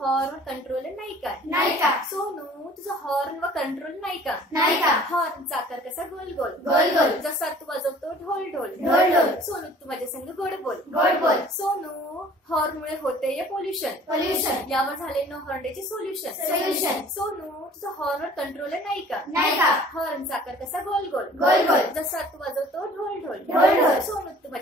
Horn control नाही का? नाही का? सोनू तुझं हॉर्न व कंट्रोल नाही का? नाही का? हॉर्नचा आकार कसा? गोल गोल. गोल गोल. जसा तू वाजवतो ढोल ढोल. ढोल ढोल. सोनू तू माझ्या संग गोड बोल. गोड बोल. सोनू हॉर्न मुळे होते पोल्युशन पोल्युशन यावर झाले नो हॉर्नचे सोल्युशन Solution. सोनू तुझं हॉर्नवर कंट्रोल नाही का? नाही का? हॉर्नचा आकार कसा? गोल गोल. गोल गोल. जसा तू वाजवतो ढोल ढोल. ढोल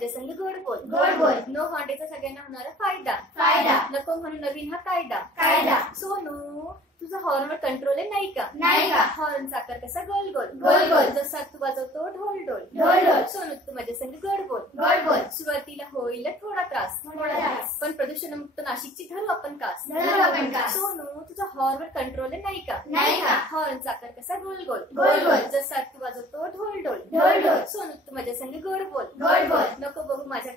संग गोड बोल. गोड बोल. नो हॉर्नचा सगळ्यांना होणारा फायदा. फायदा. नको म्हणून नवीन हा कायदा. कायदा. सोनू तुझा हॉर्नवर कंट्रोल नाही का? नाही का? हॉर्नचा आकार कसा गोल गोल? गोल गोल. जसा तू वाजवतो ढोल ढोल. ढोल ढोल. सोनू तू माझ्या संग गोड बोल. गोड बोल. सुरुवातीला होईल थोडा त्रास. थोडा त्रास. पण प्रदूषणमुक्त नाशिकची धरू आपण कास. धरू आपण कास. सोनू तुझा हॉर्नवर कंट्रोल नाही का? नाही का? हॉर्नचा आकार कसा गोल गोल? गोल गोल. जसा तू वाजवतो ढोल ढोल. ढोल ढोल. सोनू तू माझ्या संग गोड बोल. गोड बोल. नको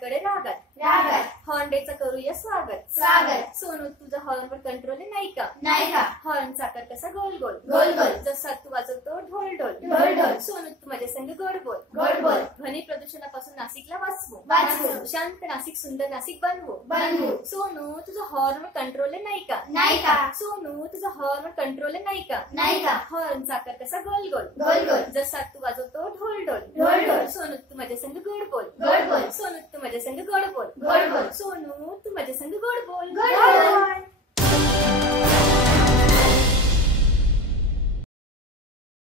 माझ्याकडे रागात रागत हॉर्नडेचं करूया स्वागत स्वागत. सोनू तुझा हॉर्नवर कंट्रोल नाही का नाही का हॉर्नचा आकार कसा गोल गोल गोल गोल. जसा तू वाजवतो ढोल ढोल ढोल ढोल. सोनू तू माझ्या संग गोड बोल गोड बोल. प्रदूषणापासून नाशिकला वाचवू वाचवू. शांत नाशिक सुंदर नाशिक बनवू बनवू. सोनू तुझं हॉर्नवर कंट्रोल नाही का नाही का सोनू तुझं हॉर्नवर कंट्रोल नाही का नाही का हॉर्नचा आकार कसा गोल गोल गोल गोल. जसा तू वाजवतो ढोल ढोल ढोल ढोल. सोनू तू माझ्या संग गोड बोल गोड बोल. सोनू तू माझ्या संग गोड